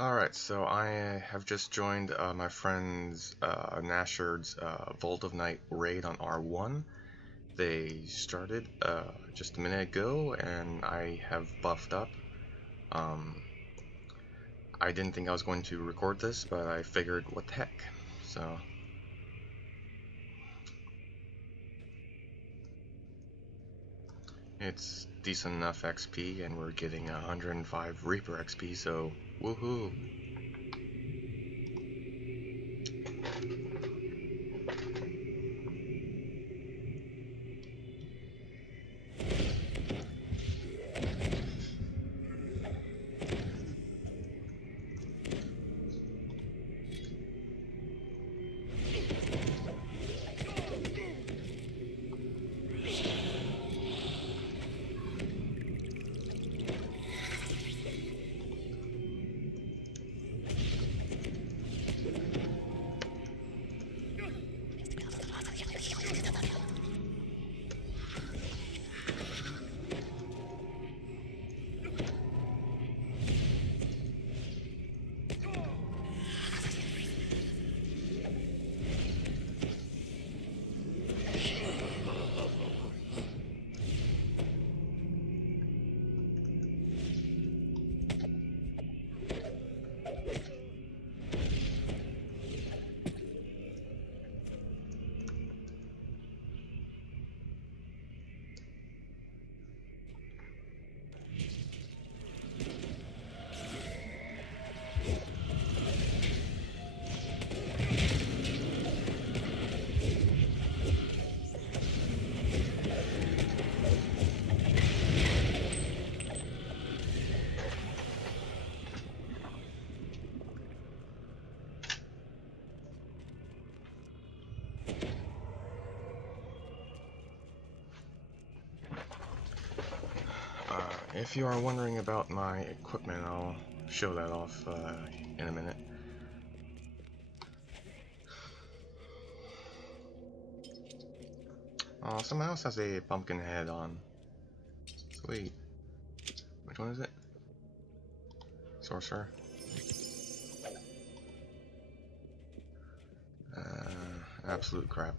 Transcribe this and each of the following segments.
Alright, so I have just joined my friend's Nashard's Vault of Night raid on R1. They started just a minute ago, and I have buffed up. Um, I didn't think I was going to record this, but I figured, what the heck. So, it's decent enough XP, and we're getting 105 Reaper XP, so woohoo! If you are wondering about my equipment, I'll show that off in a minute. Someone else has a pumpkin head on. Sweet. Which one is it? Sorcerer. Absolute crap.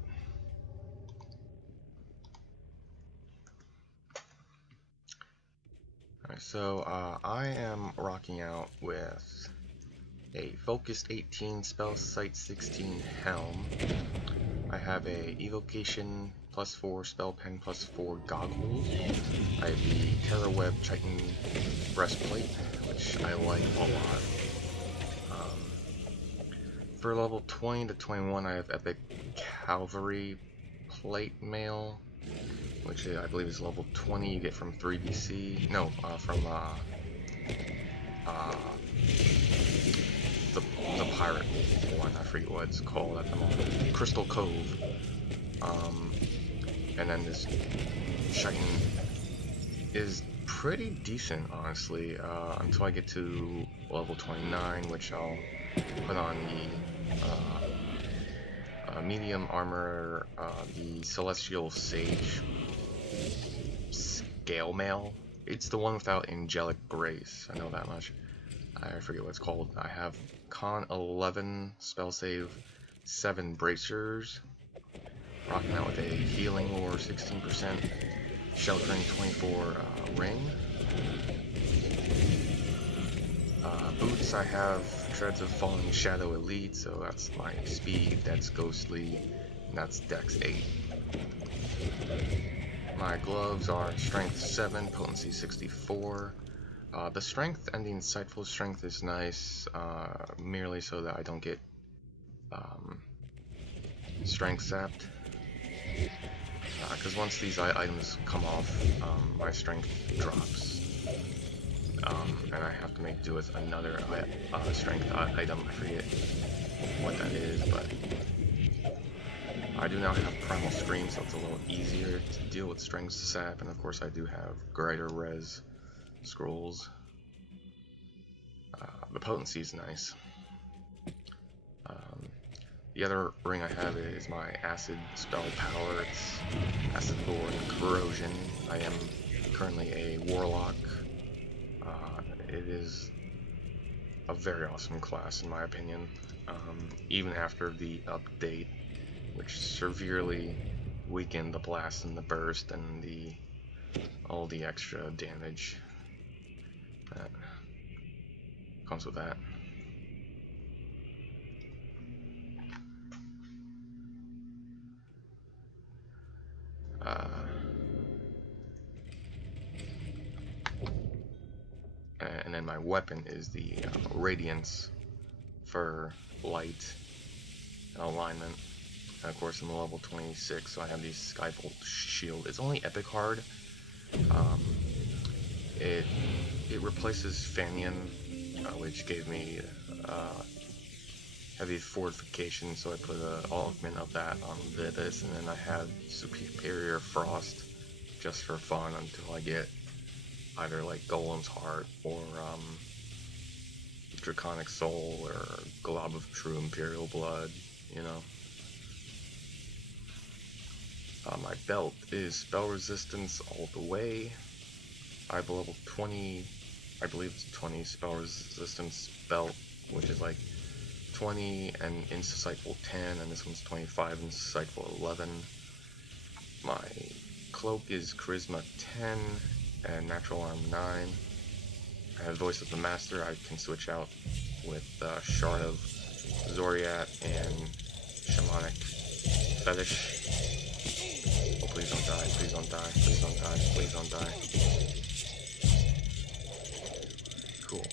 Alright, so I am rocking out with a Focused 18 Spell Sight 16 Helm. I have a Evocation +4 Spell Pen +4 Goggles. I have the Terra Web Chitin Breastplate, which I like a lot. For level 20 to 21, I have Epic Cavalry Plate Mail, which I believe is level 20. You get from 3BC. No, from the pirate one. I forget what it's called at the moment. Crystal Cove. And then this Chitin is pretty decent, honestly, until I get to level 29, which I'll put on the medium armor, the Celestial Sage Scale Mail. It's the one without Angelic Grace, I know that much. I forget what it's called. I have Con 11 Spell Save 7 Bracers, rocking out with a Healing or 16%, Sheltering 24 Ring. Boots, I have Treads of Falling Shadow Elite, so that's my speed, that's Ghostly, and that's Dex 8. My gloves are Strength 7, Potency 64. The Strength and the Insightful Strength is nice, merely so that I don't get Strength sapped. Because once these items come off, my Strength drops. And I have to make do with another strength item. I forget what that is, but I do now have Primal Scream, so it's a little easier to deal with strength sap, and of course I do have greater res scrolls. The potency is nice. The other ring I have is my Acid Spell Power. It's Acid Lord Corrosion. I am currently a Warlock. It is a very awesome class in my opinion, even after the update, which severely weakened the blast and the burst and all the extra damage that comes with that. And then my weapon is the Radiance for light and alignment. And of course I'm level 26, so I have the Skybolt shield. It's only epic hard. It replaces Fanion, which gave me heavy fortification, so I put an augment of that on this, and then I had Superior Frost just for fun until I get either like Golem's Heart or Draconic Soul or Glob of True Imperial Blood, you know. My belt is spell resistance all the way. I have a level 20, I believe it's 20 spell resistance belt, which is like 20 and insightful 10, and this one's 25 and insightful 11. My cloak is charisma 10 and natural arm 9. I have voice of the master. I can switch out with Shard of Zoriat and Shamanic Fetish. Oh, please don't die, please don't die, please don't die, please don't die. Cool.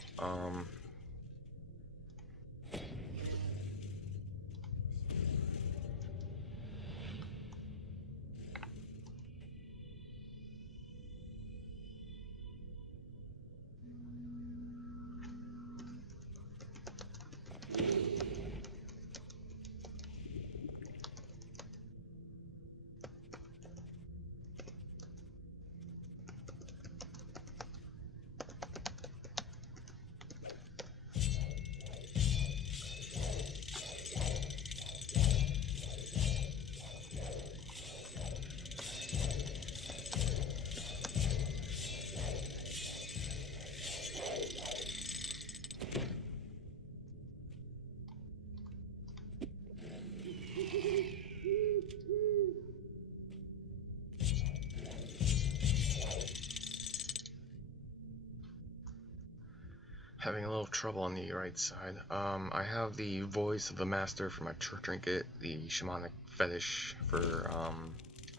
Having a little trouble on the right side. I have the voice of the master for my trinket, the shamanic fetish for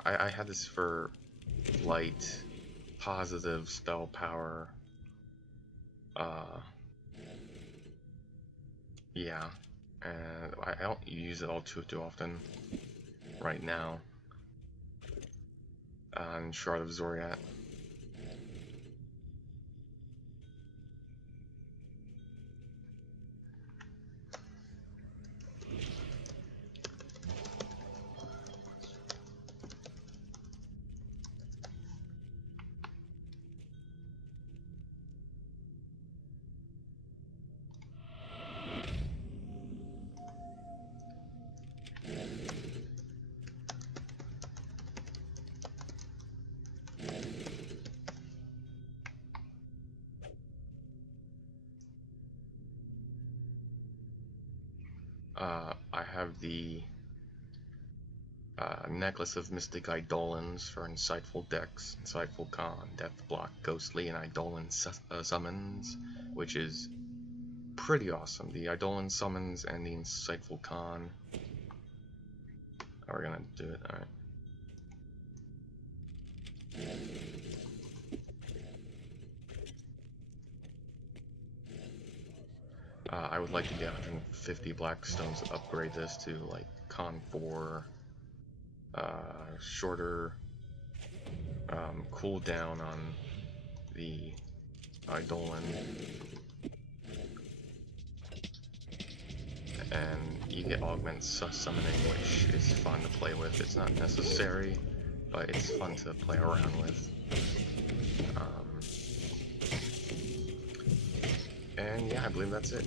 I had this for light, positive spell power. Yeah, and I don't use it all too often right now. And Shard of Zoriat. I have the Necklace of Mystic Eidolons for Insightful Dex, Insightful Con, Death Block, Ghostly, and Eidolon Summons, which is pretty awesome. The Eidolon Summons and the Insightful Con. We're gonna do it, alright. I would like to get 150 black stones to upgrade this to like Con 4, shorter cooldown on the Eidolon, and you get augment summoning, which is fun to play with. It's not necessary, but it's fun to play around with. And yeah, I believe that's it.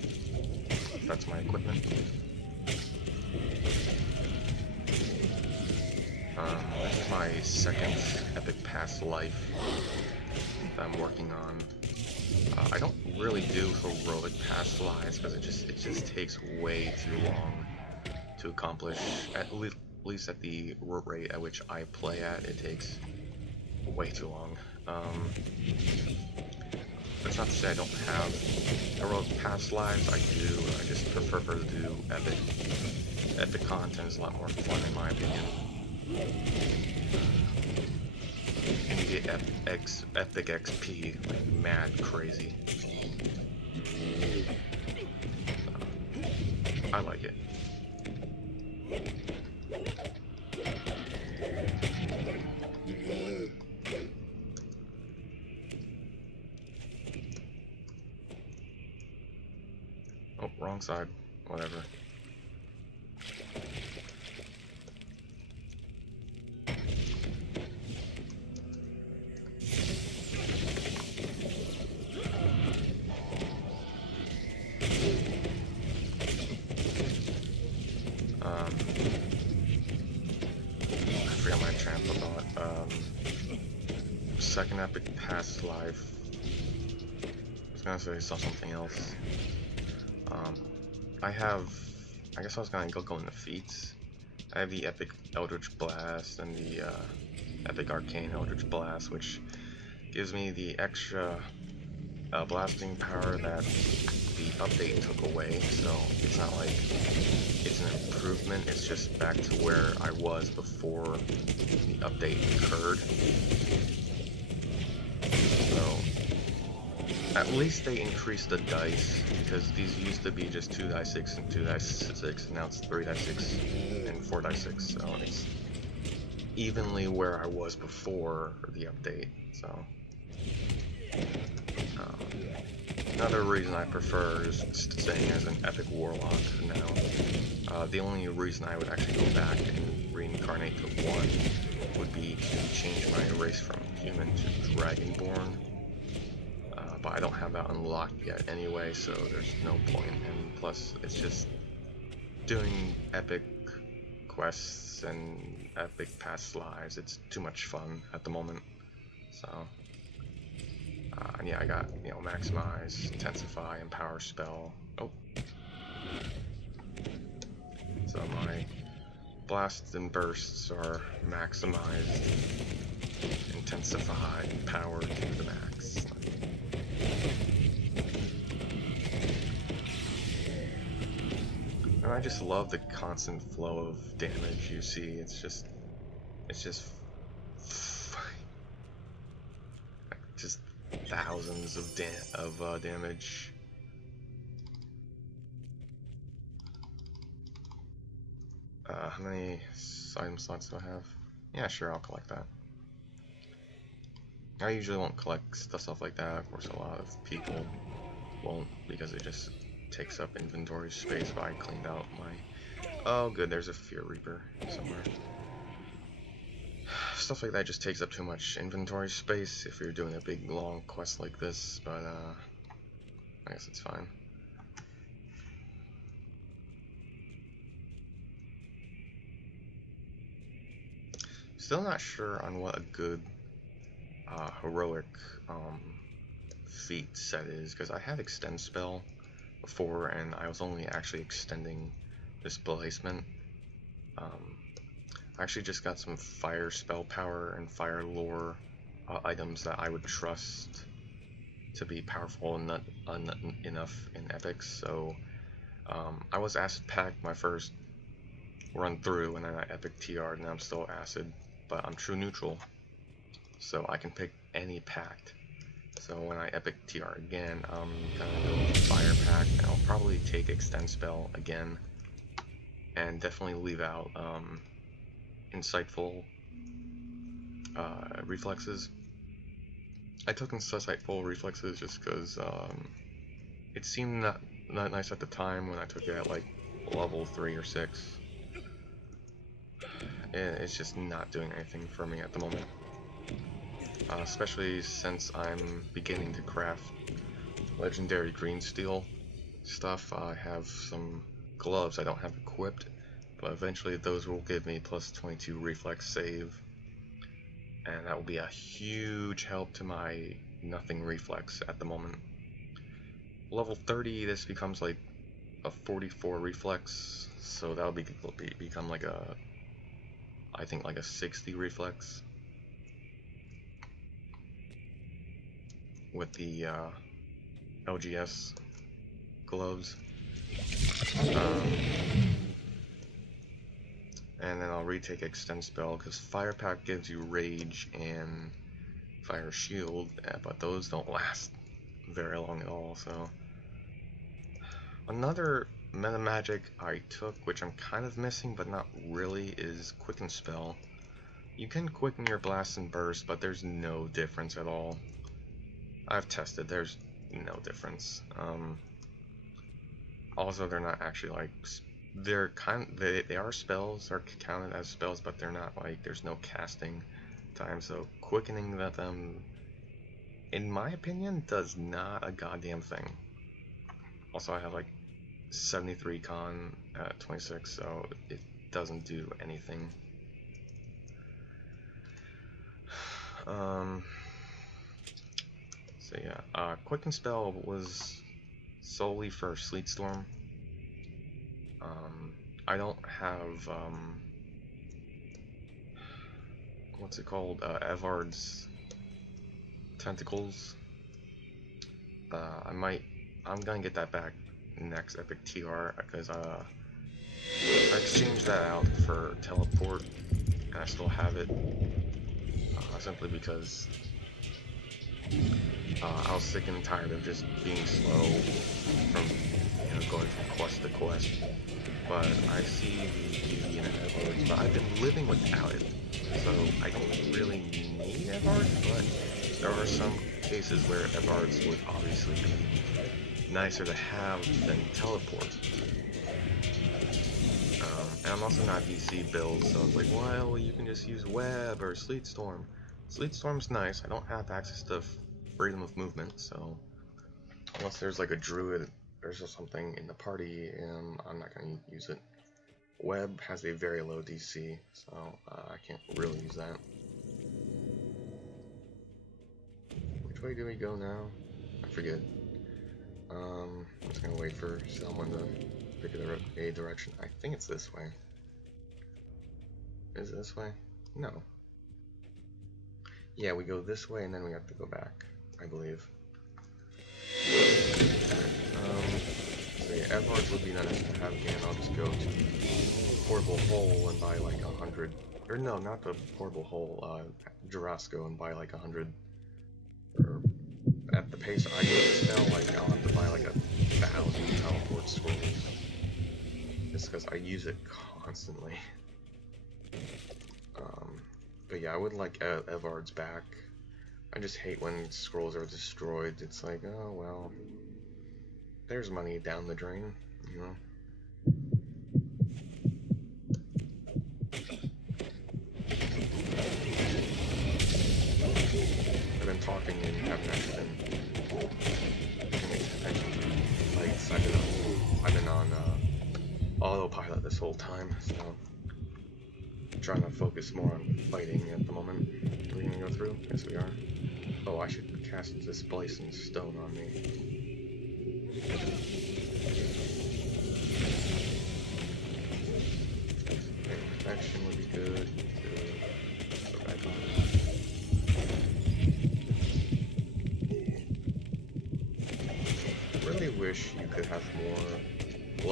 That's my equipment. This is my second Epic Past Life that I'm working on. I don't really do heroic past lives because it just takes way too long to accomplish. At least at the rate at which I play at, it takes way too long. That's not to say I don't have heroic past lives. I do. I just prefer to do epic. Epic content is a lot more fun in my opinion. And you get epic XP like mad crazy. I like it. Oh, wrong side. Whatever. I forgot my train of thought. Second epic past life. I was gonna say something else. I guess I was gonna go in the feats. I have the epic Eldritch Blast and the epic Arcane Eldritch Blast, which gives me the extra blasting power that the update took away. So it's not like it's an improvement, it's just back to where I was before the update occurred. So at least they increased the dice, because these used to be just 2 die 6 and 2 die 6, and now it's 3 die 6 and 4 die 6, so it's evenly where I was before the update. So another reason I prefer is staying as an epic warlock now. The only reason I would actually go back and reincarnate to 1 would be to change my race from human to dragonborn. But I don't have that unlocked yet anyway, so there's no point. And plus, it's just doing epic quests and epic past lives. It's too much fun at the moment. So, and yeah, I got, maximize, intensify, and power spell. Oh. So my blasts and bursts are maximized, intensified, and powered to the max. And I just love the constant flow of damage you see. It's just thousands of damage. How many item slots do I have? Yeah, sure, I'll collect that. I usually won't collect stuff like that. Of course, a lot of people won't, because it just takes up inventory space. But I cleaned out my... Oh, good, there's a Fear Reaper somewhere. Stuff like that just takes up too much inventory space if you're doing a big, long quest like this, but, I guess it's fine. Still not sure on what a good heroic feat set is, because I had Extend Spell before, and I was only actually extending Displacement. I actually just got some Fire Spell Power and Fire Lore items that I would trust to be powerful and not enough in epics, so I was Acid Pack my first run through, and then I Epic TR'd, and I'm still Acid, but I'm True Neutral, so I can pick any pact. So when I Epic TR again, I'm gonna go with Fire Pack, and I'll probably take Extend Spell again, and definitely leave out Insightful Reflexes. I took Insightful Reflexes just because it seemed not nice at the time when I took it at like level 3 or 6. It's just not doing anything for me at the moment. Especially since I'm beginning to craft legendary green steel stuff. I have some gloves I don't have equipped, but eventually those will give me plus 22 reflex save, and that will be a huge help to my nothing reflex at the moment. level 30, this becomes like a 44 reflex, so that'll become like a, I think like a 60 reflex with the LGS gloves. And then I'll retake Extend Spell, because Fire Pack gives you Rage and Fire Shield, but those don't last very long at all, so... Another meta magic I took, which I'm kind of missing, but not really, is Quicken Spell. You can quicken your Blast and Burst, but there's no difference at all. I've tested, there's no difference. Also, they're not actually like... They are spells, are counted as spells, but they're not like, there's no casting time, so quickening them, in my opinion, does not a goddamn thing. Also, I have like 73 con at 26, so it doesn't do anything. So yeah, Quicken Spell was solely for Sleet Storm. I don't have, what's it called, Evard's Tentacles. I'm gonna get that back next Epic TR, because I exchanged that out for Teleport, and I still have it, simply because I was sick and tired of just being slow from, going from quest to quest. But I see the beauty in Evard, but I've been living without it, so I don't really need Evard, but there are some cases where Evards would obviously be nicer to have than Teleport. And I'm also not DC build, so it's like, well, you can just use Web or Sleet Storm. Sleet Storm's nice, I don't have access to freedom of movement, so unless there's like a druid or something in the party, I'm not going to use it. Web has a very low DC, so I can't really use that. Which way do we go now? I forget. I'm just going to wait for someone to pick a direction. I think it's this way. Is it this way? No. Yeah, we go this way and then we have to go back, I believe. So yeah, Evards would be nice to have again. I'll just go to Portable Hole and buy like 100, or no, not the Portable Hole, Jurasco, and buy like 100, or at the pace I use the spell, like I'll have to buy like 1,000 teleport scrolls, just because I use it constantly. But yeah, I would like Evard's back. I just hate when scrolls are destroyed. It's like, oh well, there's money down the drain, you know. I've been talking and haven't actually been paying attention to lights. I've been on autopilot this whole time, so I'm trying to focus more on fighting at the moment. Are we gonna go through? Yes, we are. Oh, I should cast this Blazing Stone on me. Protection would be good. Go back on. I really wish you could have more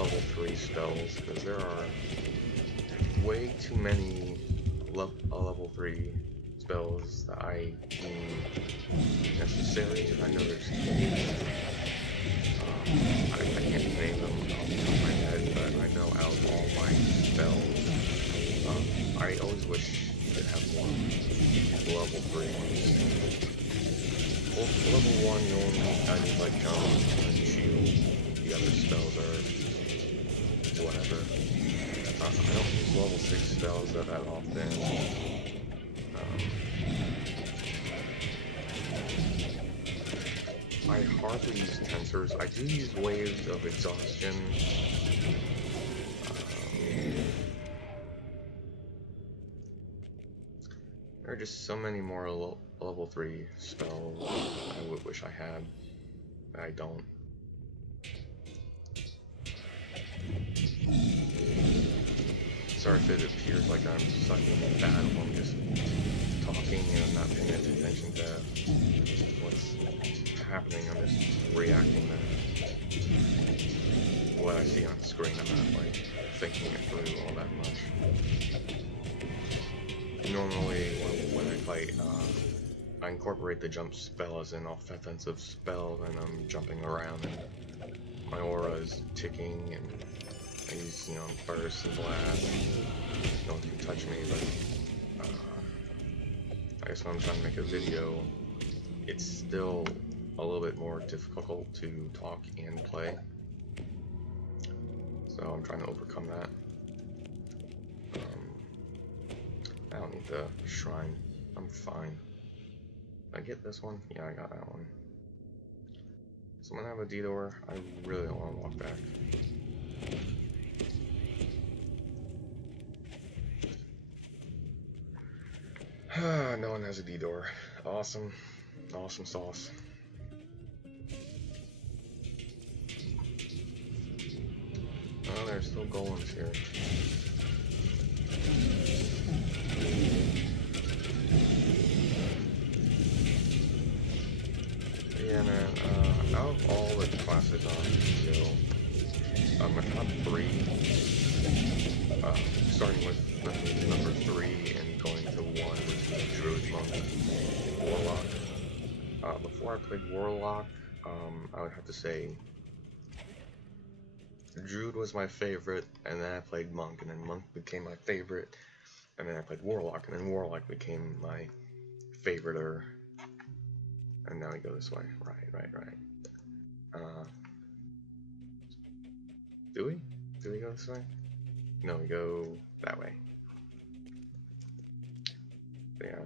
level 3 spells, because there are way too many level 3 spells that I deem necessary. I know there's I can't name them off the top of my head, but I know out of all my spells, I always wish you could have more level 3 ones. Well, level 1 you only need like jump and shield. The other spells are whatever. I don't use level 6 spells that often. I hardly use tensors. I do use waves of exhaustion. There are just so many more level 3 spells I would wish I had. I don't. sorry if it appears like I'm sucking bad while I'm just talking and I'm not paying attention to what's happening. I'm just reacting to what I see on the screen. I'm not like thinking it through all that much. Normally, when I fight, I incorporate the jump spell as an offensive spell, and I'm jumping around, and my aura is ticking, and I use, you know, burst and blast. No one can touch me, but I guess when I'm trying to make a video, it's still a little bit more difficult to talk and play. So I'm trying to overcome that. I don't need the shrine. I'm fine. Did I get this one? Yeah, I got that one. So I'm gonna have a DDO. I really don't want to walk back. No one has a DDO. Awesome. Awesome sauce. Oh, there's still golems here. Yeah, man, out of all the classes on DDO, my top 3, starting with number 3 and going to 1 was Druid, Monk, Warlock. Before I played Warlock, I would have to say Druid was my favorite, and then I played Monk, and then Monk became my favorite, and then I played Warlock, and then Warlock became my favorite. And now we go this way. Right. Do we? Do we go this way? No, we go that way. But yeah,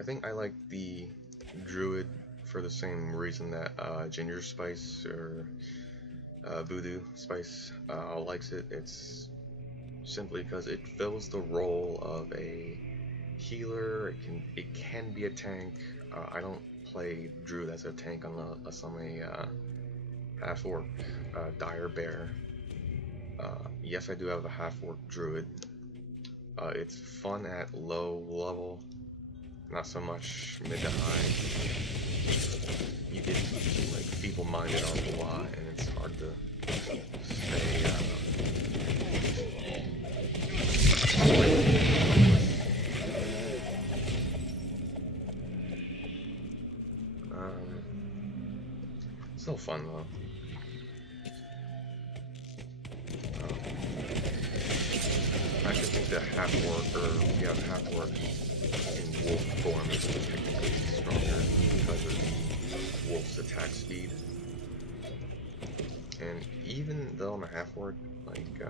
I think I like the Druid for the same reason that Ginger Spice or Voodoo Spice likes it. It's simply because it fills the role of a healer. It can be a tank. I don't play Druid as a tank unless I'm a half-orc dire bear. Yes, I do have a half-orc Druid. It's fun at low level, not so much mid to high. You get like feeble-minded on a lot, and it's hard to stay. Still fun though. I actually think the half-orc, or yeah, half-orc in wolf form is technically stronger because of the wolf's attack speed. And even though I'm a half-orc, like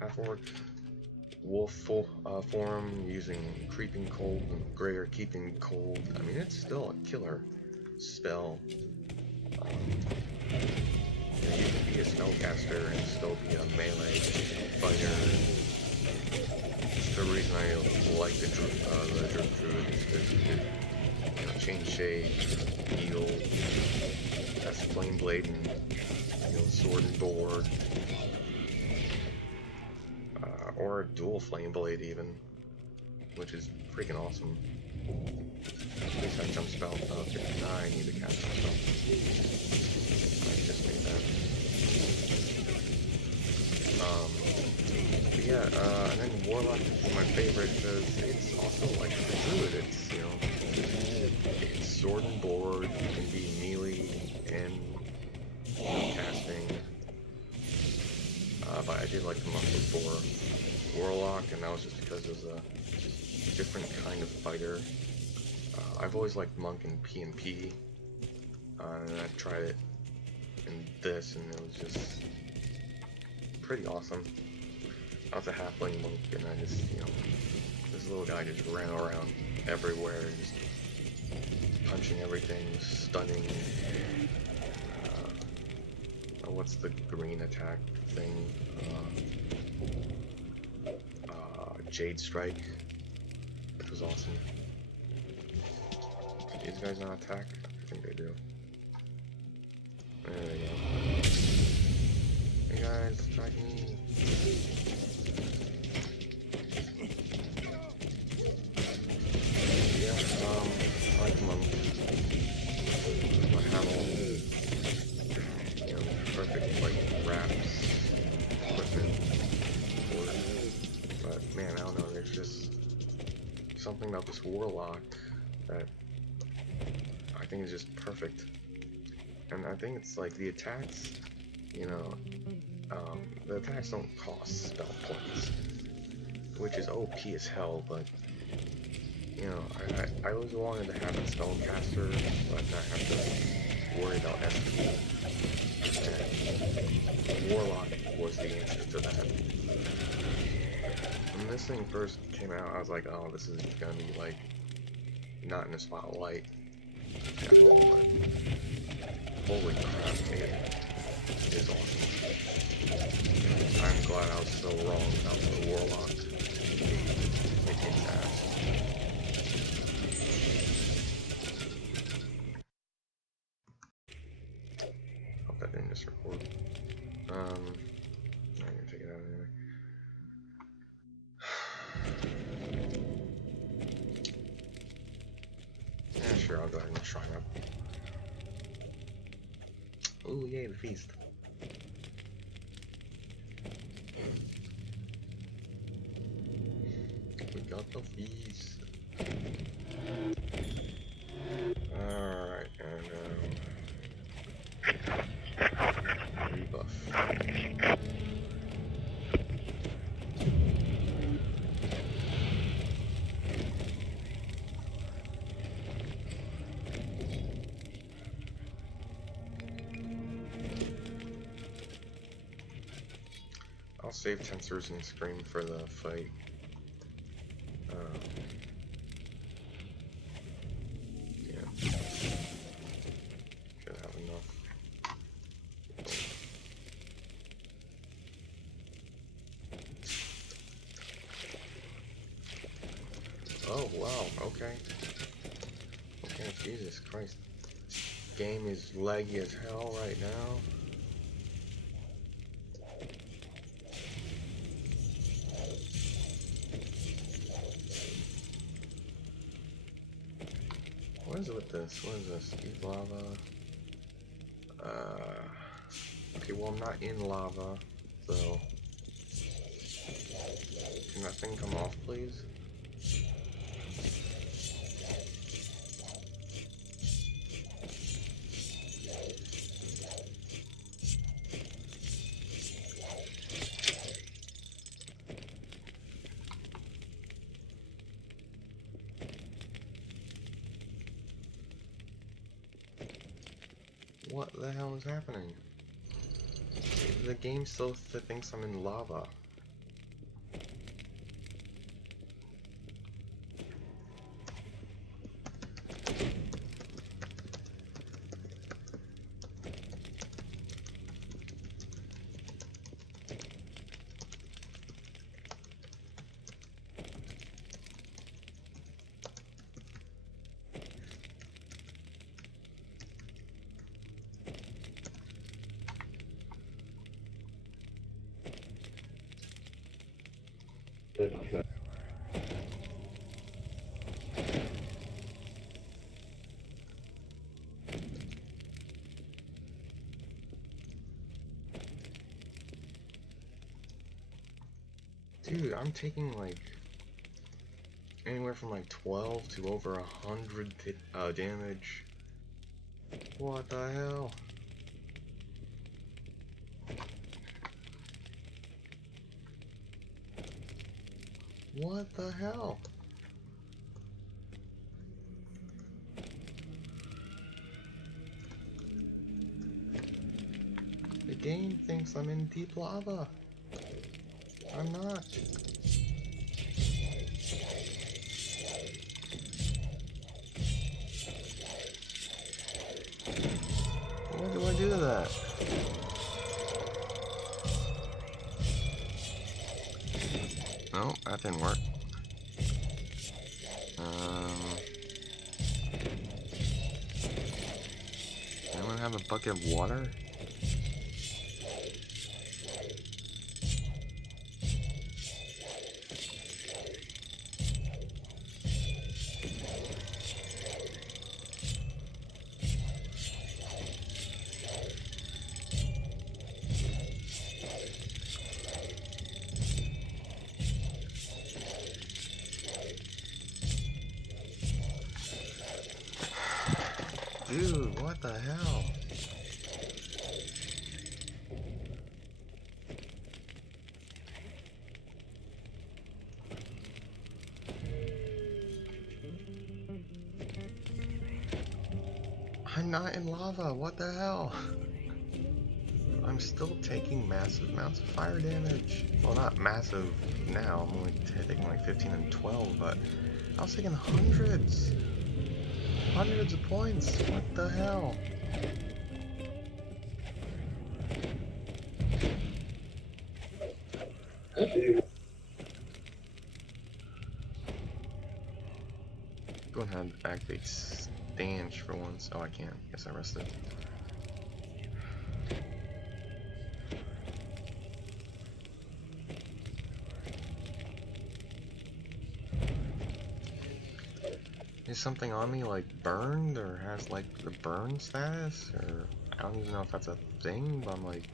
half-orc wolf form using creeping cold and greater keeping cold, I mean it's still a killer spell. You can be a spellcaster and still be a melee fighter. The reason I like the Druid is because you can change shade, heal, that's Flame Blade, and sword and board, or a dual Flame Blade even, which is freaking awesome. At least I jump spell 59, I need to cast a spell. I just made that. But yeah, and then Warlock is my favorite because it's also like the Druid. It's, it's sword and board, you can be melee and casting. But I did like the Monk before Warlock, and that was just because it was a different kind of fighter. I've always liked Monk in PvP, and I tried it in this, and it was just pretty awesome. I was a halfling monk, and I just, this little guy just ran around everywhere, just punching everything, stunning. What's the green attack thing? Jade Strike, which was awesome. Do these guys not attack? I think they do. There we go. Hey guys. travel. You know, perfect like wraps, equipment. But man, I don't know. There's just something about this warlock that I think is just perfect. And I think it's like the attacks, you know, the attacks don't cost spell points, which is OP as hell, but, you know, I always wanted to have a spellcaster, but not have to worry about SP. And Warlock was the answer to that. When this thing first came out, I was like, oh, this is gonna be, like, not in the spotlight at all, but holy crap, it is awesome. I'm glad I was so wrong about the Warlock. It kicks ass. Hope that didn't just record. I'm gonna take it out anyway. Yeah, sure, I'll go ahead and try up. Ooh, yay, the feast. We got the feast. Alright, and rebuff. I'll save Tensors and Scream for the fight. Yeah. Should have enough. Oh, wow, okay. Okay, Jesus Christ. Game is laggy as hell right now. What is it with this? What is this? Eat lava? Okay, well I'm not in lava, so... Can that thing come off, please? What the hell is happening? The game still thinks I'm in lava. Dude, I'm taking like anywhere from like 12 to over 100 damage. What the hell? What the hell? The game thinks I'm in deep lava. I'm not. What do I do to that? No, that didn't work. Anyone have a bucket of water? the hell? I'm not in lava, what the hell? I'm still taking massive amounts of fire damage. Well, not massive now, I'm only taking like 15 and 12, but I was taking hundreds. Hundreds of points, what the hell? Go ahead and activate stanch for once. Oh, I can't. Guess I rested. Is something on me like burned or has like the burn status? Or I don't even know if that's a thing, but I'm like,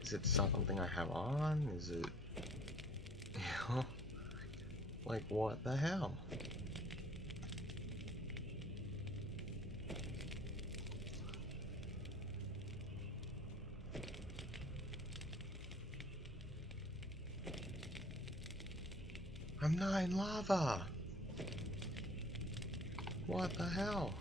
is it something I have on? Is it, you know, like what the hell? I'm not in lava! What the hell?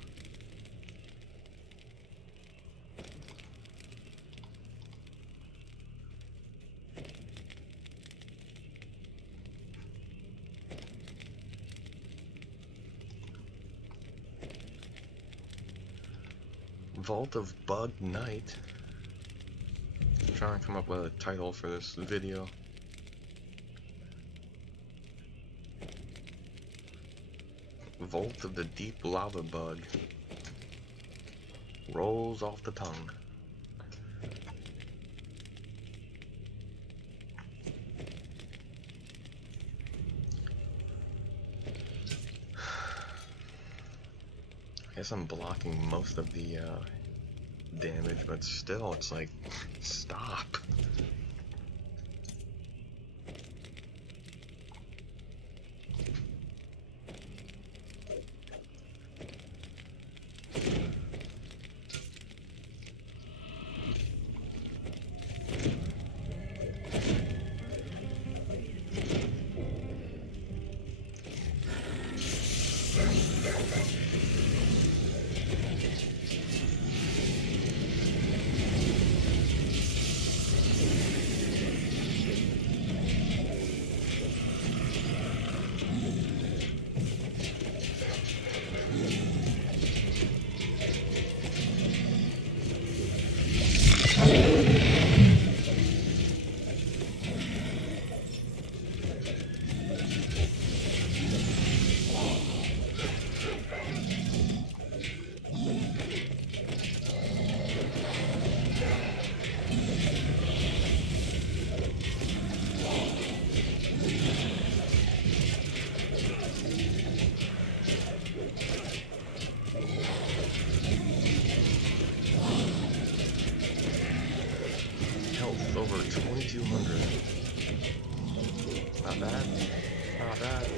Vault of Bug Night. I'm trying to come up with a title for this video. Vault of the Deep Lava Bug. Rolls off the tongue. I guess I'm blocking most of the damage, but still, it's like, stop. Over 2,200. Not bad. Not bad.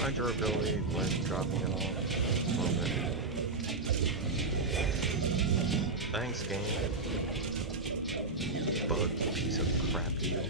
My durability was dropping at all. A little bit. Thanks, game. You bug piece of crap, you.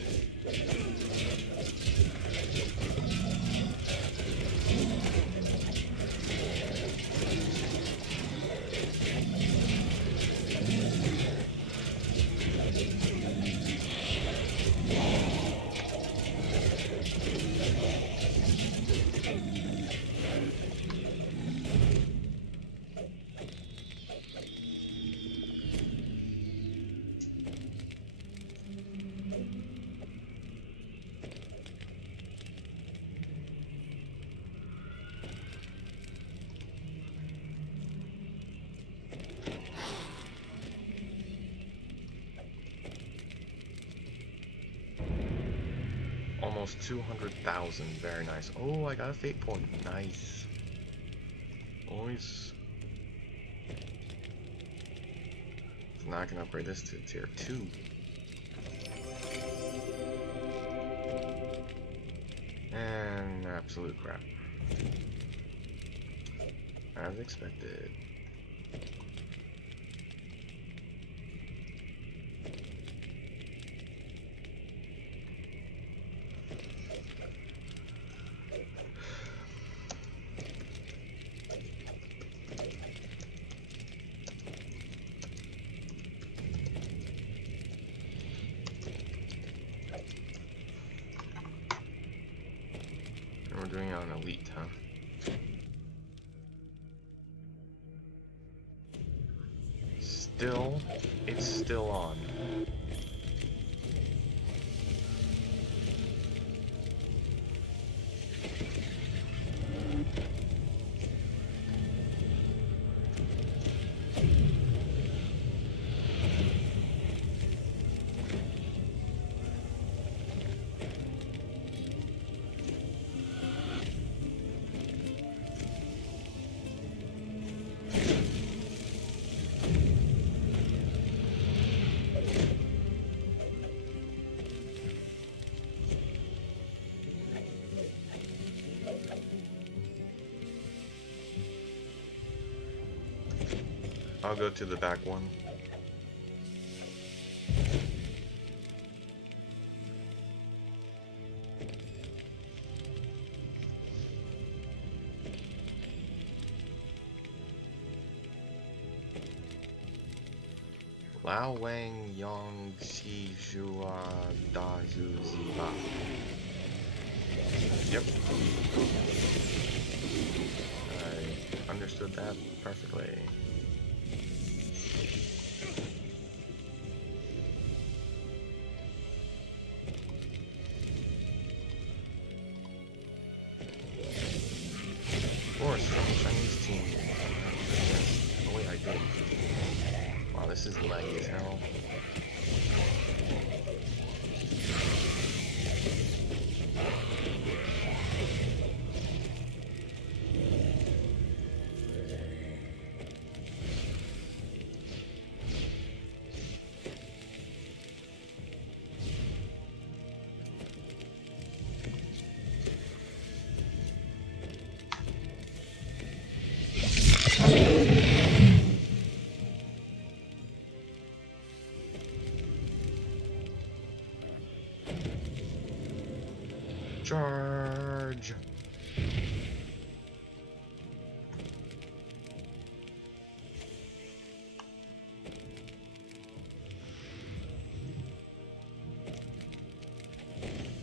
almost 200,000. Very nice. Oh, I got a fate point. Nice. Always. Now I can upgrade this to tier 2. And absolute crap. As expected. We're doing it on elite, huh? It's still on. I'll go to the back one. Lao Wang Yong Xi Zhua Da Zhu Ziba. Yep. I understood that perfectly. Of course, from the Chinese team. Oh wait, I did. Wow, this is laggy as hell. Charge!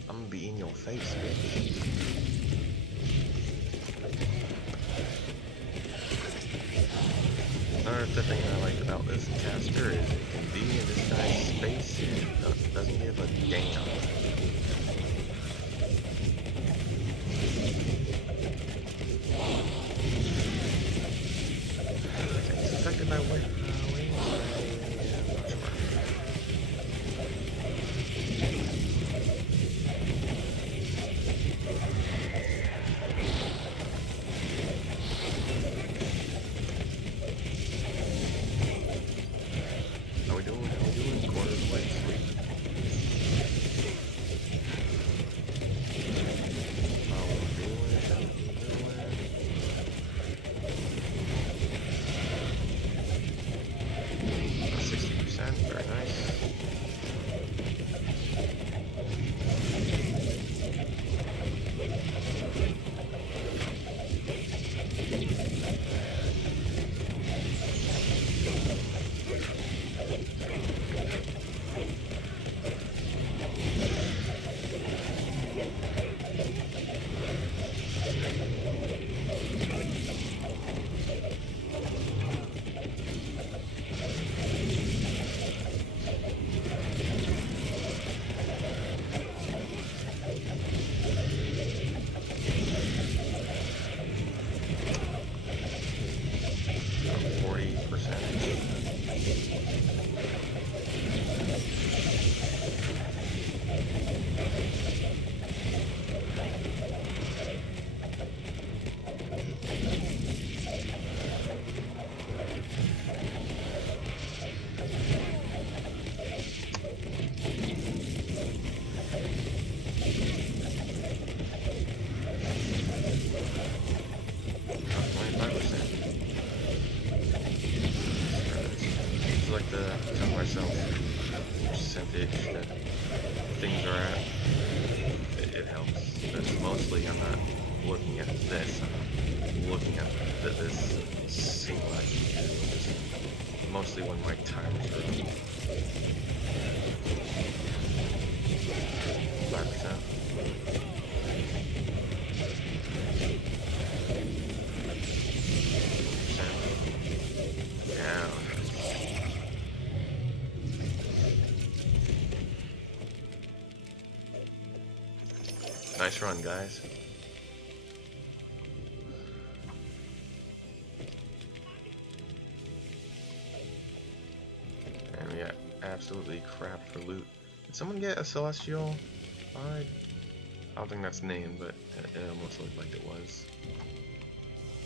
I'm gonna be in your face, bitch. Another thing I like about this caster is it can be in this guy's space and doesn't give a damn. It's affected by what? How we doing? Quarter of the way, sweet. pitch that things are at, it helps. But mostly I'm not looking at this, I'm looking at this single action, which is mostly when my timers are 5%. Down. Nice run, guys. And we got absolutely crap for loot. Did someone get a celestial? I don't think that's named, but it almost looked like it was.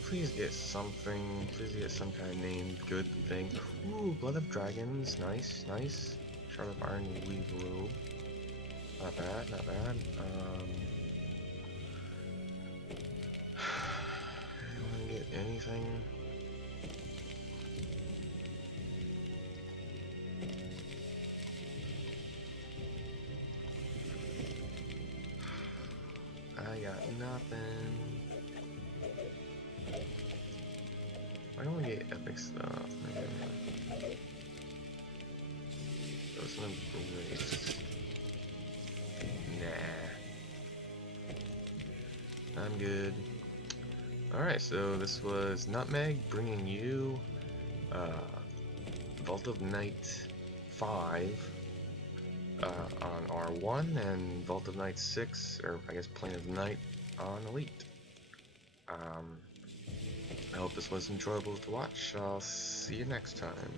Please get something. Please get some kind of named good thing. Ooh, Blood of Dragons. Nice, nice. Shard of Iron Weave Robe. Not bad, not bad. I don't get anything. I got nothing. I don't get epic stuff. Those are great. Nah. I'm good. Alright, so this was Nutmeg bringing you Vault of Night 5 on R1 and Vault of Night 6, or I guess Plane of Night on Elite. I hope this was enjoyable to watch. I'll see you next time.